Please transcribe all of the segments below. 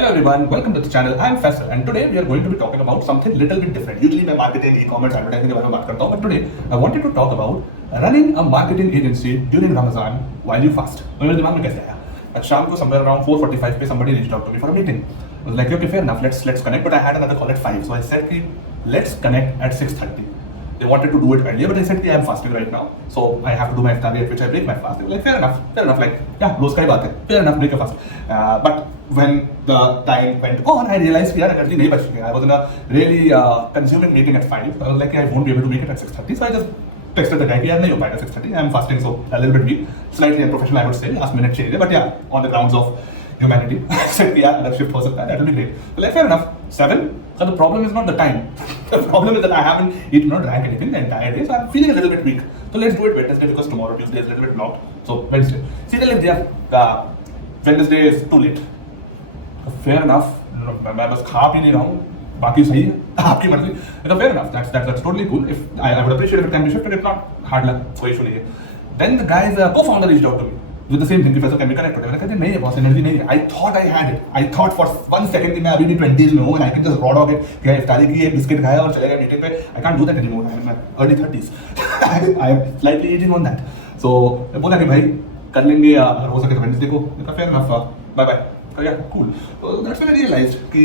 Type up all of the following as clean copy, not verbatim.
Hello everyone, welcome to the channel. I am Faisal and today we are going to be talking about something little bit different. Usually मैं marketing, e-commerce, advertising के बारे में बात करता हूँ, but today I wanted to talk about running a marketing agency during Ramadan while you fast. तो मेरे दिमाग में कैसे आया? आज शाम को somewhere around 4:45 पे somebody reached out to me for a meeting. I was like, okay, fair enough, let's connect. But I had another call at 5, so I said कि let's connect at 6:30. They wanted to do it earlier, but I said, "I am fasting right now, so I have to do my iftar at which I break my fast." They were like, fair enough. Like, yeah, रोज का ही बात है. Fair enough, break a fast. But when the time went on, I realized कि यार actually नहीं बच गया. I was in a really consuming meeting at 5. I was like, I won't be able to make it at 6:30, so I just texted the guy कि यार नहीं हो पाएगा 6:30. I am fasting, so a little bit weak, slightly unprofessional, I would say. Last minute change, but yeah, on the grounds of humanity, I said कि यार अगर shift हो सकता है, that will be great. So like, fair enough. 7. So the problem is not the time. The problem is that I haven't eaten or drank anything the entire day, so I'm feeling a little bit weak. So let's do it Wednesday because tomorrow Tuesday is a little bit blocked. So Wednesday. See the link Wednesday is too late. So fair enough. मैं बस खा P नहीं रहा हूँ. बाकी सही है. आपकी मर्जी. So fair enough. That's totally cool. If I would appreciate if it can be shifted. If not, hard luck. कोई issue नहीं है. Then the guy's co-founder reached out to me. With the same thing, Professor, can we connect today? मैंने कहा नहीं है boss, energy नहीं है. I thought I had it. I thought for 1 second कि मैं अभी भी 20s में हूँ and I can just raw dog it. क्या इफ्तारी की एक बिस्किट खाया और चले गए मीटिंग पे. I can't do that anymore. I'm in my early 30s. I am slightly aging on that. So बोला कि भाई कर लेंगे अगर हो सके तो वेडनेसडे को. मैंने कहा fair enough. Bye bye. Yeah, cool. So that's when I realized कि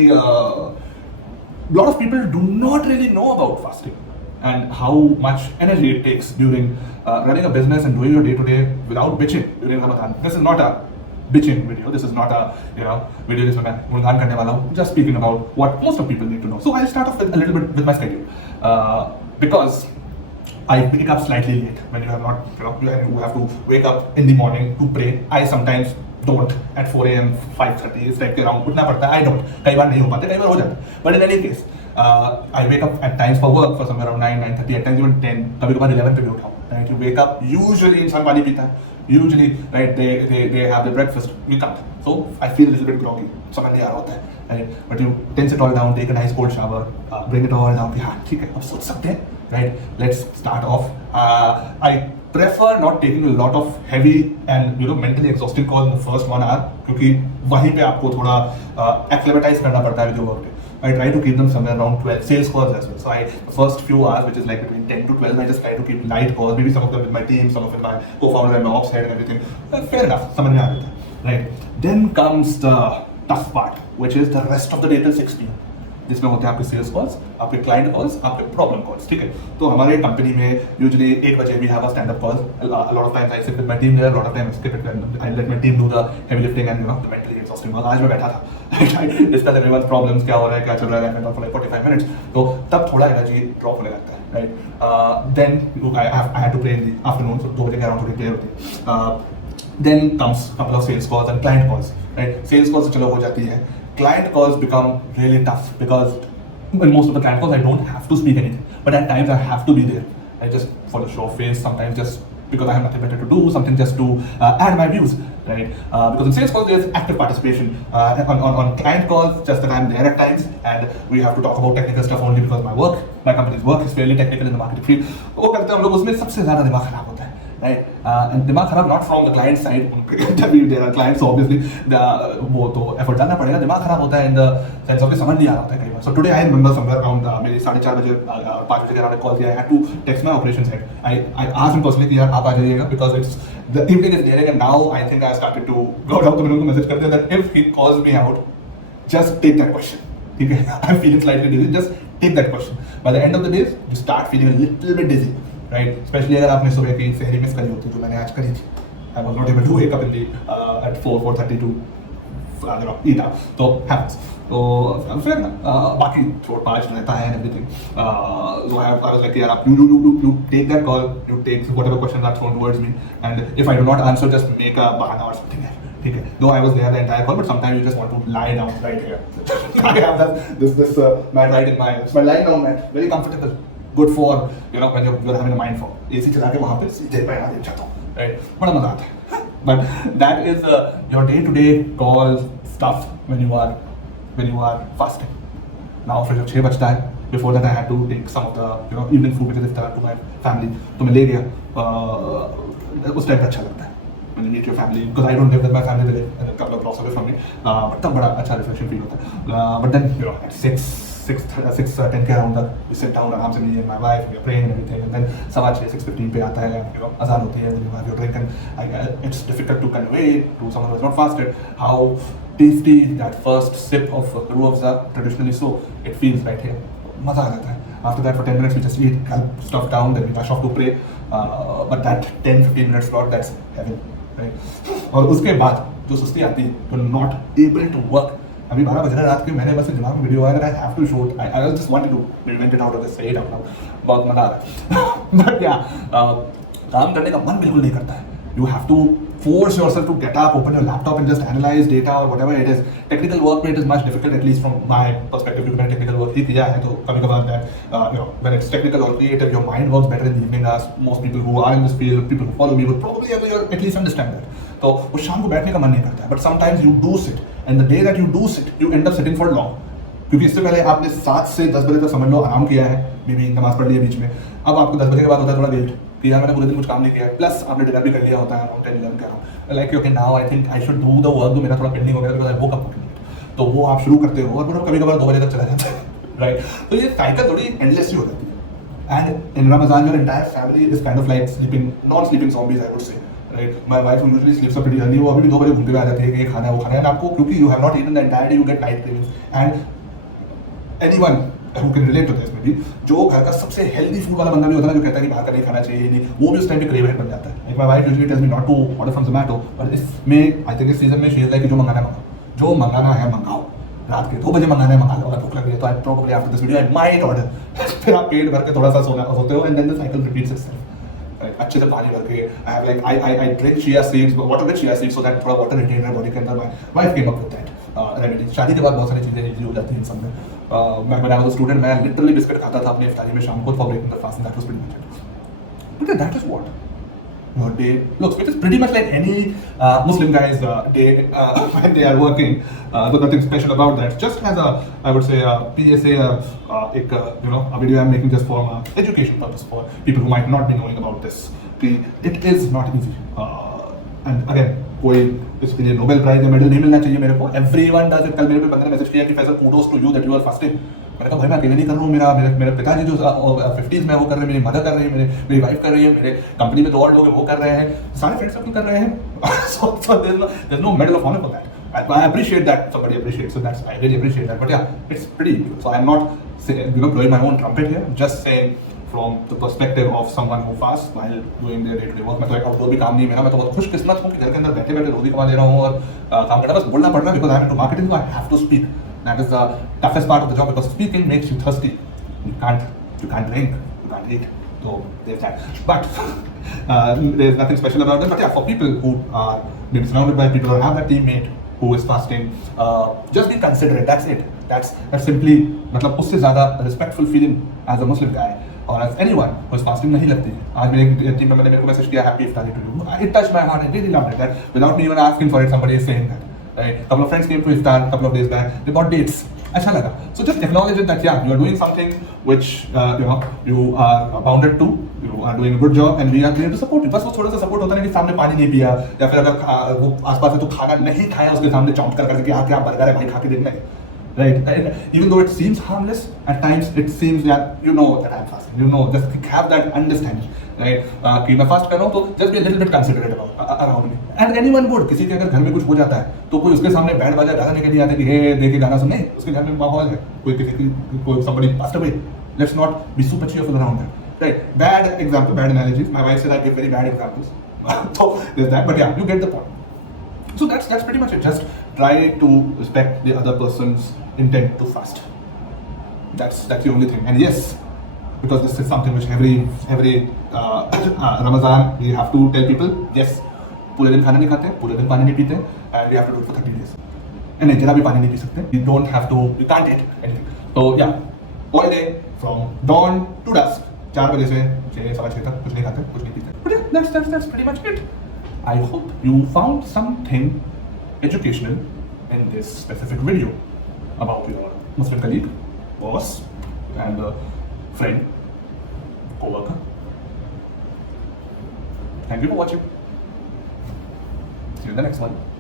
lot of people do not really know about fasting and how much energy it takes during running a business and doing your day-to-day without bitching during Ramadan. This is not a bitching video. This is not a video जिसमें मैं गुणगान करने वाला हूँ. Just speaking about what most of people need to know. So I'll start off with a little bit with my schedule because I wake up slightly late when you have not you have to wake up in the morning to pray. I sometimes don't at 4 a.m. 5:30 इस type के round उठना पड़ता है. I don't. कई बार नहीं हो पाते, कई बार हो जाता है. But in any case, I wake up at times for work for somewhere around 9:30, at times even 10. कभी-कभार 11 पे भी उठाऊँ. Right? You wake up. Usually इंसान पानी पीता है. Usually, right? They have their breakfast. We can't. So I feel a little bit groggy. समझ नहीं आ रहा होता है. Right? But you tense it all down, take a nice cold shower, bring it all down. हाँ ठीक है, अब सोच सकते हैं. Right? Let's start off. I prefer not taking a lot of heavy and mentally exhausting calls in the first 1 hour क्योंकि वहीं पे आपको थोड़ा acclimatize करना पड़ता है video work पे. I try to keep them somewhere around 12 sales calls as well. So the first few hours, which is like between 10 to 12, I just try to keep light calls. Maybe some of them with my team, some of them with my co-founder and my ops head and everything. Fair enough, समझ में आ जाता है, right? Then comes the tough part, which is the rest of the day till 6 p.m. जिसमें होते हैं आपके sales calls, आपके client calls, आपके प्रॉब्लम कॉल्स. ठीक है, तो हमारे कंपनी में यूजुअली 1 बजे we have a stand up call. A lot of times I sit with my team there, a lot of times I let my team do the heavy lifting and the mentally exhausting work. आज मैं बैठा था, I discuss everyone's problems, क्या हो रहा है, क्या चल रहा है, for like 45 minutes. तो तब थोड़ा एनर्जी ड्रॉप होने लगता है, right? Then I had to play in the afternoon, so 2 बजे के around थोड़ी क्लियर होती है. Then comes couple of sales calls and client calls, right? Sales calls चलो हो जाती है. Client calls become really tough because in most of the client calls I don't have to speak anything, but at times I have to be there. I just for the show of face, sometimes just because I have nothing better to do, something just to add my views, right? Because in sales calls there's active participation. On client calls, just that I'm there at times and we have to talk about technical stuff only because my company's work is fairly technical in the marketing field. वो करते हैं हम लोग, उसमें सबसे ज़्यादा दिमाग खराब होता है. Right? And दिमाग खराब not from the client side. There are clients, so obviously वो तो effort डालना पड़ेगा. दिमाग खराब होता है in the sense of समझ नहीं आ रहा होता है कई बार. So today I remember somewhere around मेरे 4:30 बजे 5 बजे के अराउंड कॉल किया. I had to text my operations head. I asked him personally कि यार आप आ जाइएगा because it's the evening is nearing and now I think I started to go down. तो मैंने उनको मैसेज कर दिया that if he calls me out, just take that question. ठीक है, I'm feeling slightly dizzy. Just take that question. By the end of the day, you start feeling a little bit dizzy. Right, especially अगर आपने सुबह की सहरी miss करी होती जो मैंने आज करी थी. I was not able to wake up in the at 4:30 to eat out. So happens. तो फिर बाकी 5 रहता है and everything. So I was like यार आप you take that call, you take whatever questions are thrown towards me, and if I do not answer, just make a bahana or something. ठीक है. Though I was there the entire call, but sometimes you just want to lie down right here. I have this mat right in my lying down mat, very comfortable. Good for when you're having a mind fog. AC चला के वहाँ पे सीधे पैर दे जाता हूँ, right? बड़ा मजा आता है. But that is your day-to-day call stuff when you are fasting. Now फिर जब 6 बजता है, before that I had to take some of the evening food which is iftar to my family. तो मैं ले गया. उस टाइम पे अच्छा लगता है. when you meet your family, because I don't live with my family, they live a couple of blocks away from me, but तब बड़ा अच्छा refreshing feel होता है. But then you know at 6:10 के around तक we sit down आराम से, me and my wife, we are praying and everything, and then 6:15 पे आता है, you know, अजान होती है, then you have your drink, and it's difficult to convey to someone who has not fasted how tasty that first sip of ruh afza traditionally so it feels right here. मजा आ जाता है. After that, for 10 minutes, we just eat, gulp stuff down, then we rush off to pray. But that 10-15 minutes slot, that's heaven, right? और उसके बाद जो सुस्ती आती है, you're not able to work. अभी 12 बज रहा है रात के, मैंने बस दिमाग में वीडियो आया, I have to shoot. I just wanted to invent it out of this, say it out loud. बहुत मजा आ रहा है. But yeah, काम करने का मन बिल्कुल नहीं करता है. You have to force yourself to get up, open your laptop and just analyze data or whatever it is. Technical work में it is much difficult, at least from my perspective, क्योंकि मैंने technical work ही किया है, तो कभी-कभार that you know, when it's technical or creative, your mind works better in the evening. As most people who are in this field, people who follow me would probably at least understand that. तो वो शाम को बैठने का मन नहीं करता है. But sometimes you do sit, and the day that you do sit, you end up sitting for long. क्योंकि इससे पहले आपने 7 से 10 बजे तक समझ लो आराम किया है, बीबी नमाज पढ़ ली है बीच में. अब आपको 10 बजे के बाद होता है थोड़ा गिल्ट कि यार मैंने पूरे दिन कुछ काम नहीं किया है, प्लस आपने डिनर भी कर लिया होता है अराउंड 10-11 के around, like okay now I think I should do the work, जो मेरा थोड़ा पेंडिंग हो गया because I woke up late. तो वो आप शुरू करते हो और फिर कभी-कभार 2 बजे तक चला जाता है, राइट? तो ये साइकिल थोड़ी एंडलेस ही हो जाती है. And in Ramzan your entire family is kind of like sleeping, non sleeping zombies I would say, right? My wife usually स्लीप्स pretty early, वो अभी भी 2 बजे घूमते हुए आ जाती है कि ये खाना है वो खाना है. एंड आपको क्योंकि you have not eaten the entire day, you get night cravings. And anyone who can relate to this maybe, जो घर का सबसे हेल्दी फूड वाला बंदा भी होता है ना, जो कहता है कि बाहर का नहीं खाना चाहिए, नहीं, वो भी उस टाइम पे क्रेव हेड बन जाता है. Like my wife usually tells me not to order from Zomato, but इसमें I think इस सीजन में she is like कि जो मंगाना है मंगाओ, जो मंगाना है मंगाओ, रात के 2 बजे मंगाना है मंगा लो, अगर भूख लग रही है तो I probably after this video I might order. फिर आप पेट भर के थोड़ा सा सोते हो and then the cycle repeats itself. अच्छे से पानी भर के I have like I drink chia seeds, water with chia seeds so that थोड़ा water retain my body के अंदर. My wife came up with that remedy. शादी के बाद बहुत सारी चीज़ें इजी हो जाती हैं इंसान में. मैं when I was a student, मैं लिटरली बिस्किट खाता था अपनी इफ्तारी में शाम को for breaking the fast, and that was pretty much it. But that is what your day looks. It is pretty much like any Muslim guy's day when they are working. So nothing special about that. Just as a, I would say, PSA, एक you know, a video I'm making just for education purpose for people who might not be knowing about this. It is not easy. And again, कोई इसके लिए Nobel prize या medal नहीं मिलना चाहिए मेरे को. Everyone does it. कल मेरे पे बंदे ने मैसेज किया कि Faisal kudos to you that you are fasting. मैंने कहा भाई मैं अकेले नहीं कर रहा हूँ, मेरे पिताजी जो 50s में वो कर रहे हैं, मेरी मदर कर रही है, मेरी वाइफ कर रही है, मेरे कंपनी में 2 और लोग हैं वो कर रहे हैं, सारे फ्रेंड्स सर्कल कर रहे हैं. so there's no medal of honor for that. I appreciate that somebody appreciates, so that's, I really appreciate that. But yeah, it's pretty. So I'm not blowing my own trumpet here. Just saying from the perspective of someone who fasts while doing their day-to-day work. मैं तो एक outdoor भी काम नहीं मेरा, मैं तो बहुत खुशकिस्मत हूँ कि घर के अंदर बैठे-बैठे रोटी कमा ले रहा हूँ और काम करना, बस बोलना पड़ रहा है because I'm into marketing, so I have to speak. That is the toughest part of the job because speaking makes you thirsty. You can't drink, you can't eat. So there's that. But there's nothing special about it. But yeah, for people who are maybe surrounded by people or have a teammate who is fasting, just be considerate. That's it. That's simply मतलब उससे ज़्यादा respectful feeling as a Muslim guy or as anyone who is fasting नहीं लगती. आज मेरे team में मेरे को मैसेज किया happy iftar to you. It touched my heart. I really loved it. That without me even asking for it, somebody is saying that. Right? Couple of friends came to iftar a couple of days back. They bought dates. अच्छा लगा. So just acknowledge it that yeah, you are doing something which you are bounded to. You are doing a good job and we are there to support you. बस वो थोड़ा सा support होता है कि सामने पानी नहीं पिया या फिर अगर वो आसपास से तो खाना नहीं खाया उसके सामने चौंट कर करके आके आप बर्गर है भाई खा के देखना है. Right? And even though it seems harmless, at times it seems that you know that I'm fasting. You know, just have that understanding, right? कि मैं fast कर रहा हूँ तो just be a little bit considerate around me. And anyone would. किसी के अगर घर में कुछ हो जाता है तो कोई उसके सामने बैंड बाजा गाना लेके नहीं आते कि हे देखे गाना सुन. नहीं, उसके घर में माहौल है. कोई somebody passed away. Let's not be super cheerful around that. Right? Bad example, bad analogies. My wife said I give very bad examples. So there's that. But yeah, you get the point. So that's pretty much it. Just try to respect the other person's intent to fast. That's the only thing. And yes, because this is something which every Ramadan we have to tell people. Yes, पूरे दिन खाना नहीं खाते, पूरे दिन पानी नहीं पीते, and we have to do it for 30 days. And नहीं, जरा भी पानी नहीं पी सकते. You don't have to. You can't eat anything. So yeah, all day from dawn to dusk. 4 बजे से 6-6:30 तक कुछ नहीं खाते, कुछ नहीं पीते. But yeah, that's pretty much it. I hope you found something educational in this specific video about your Muslim colleague, boss, and friend, co-worker. Thank you for watching. See you in the next one.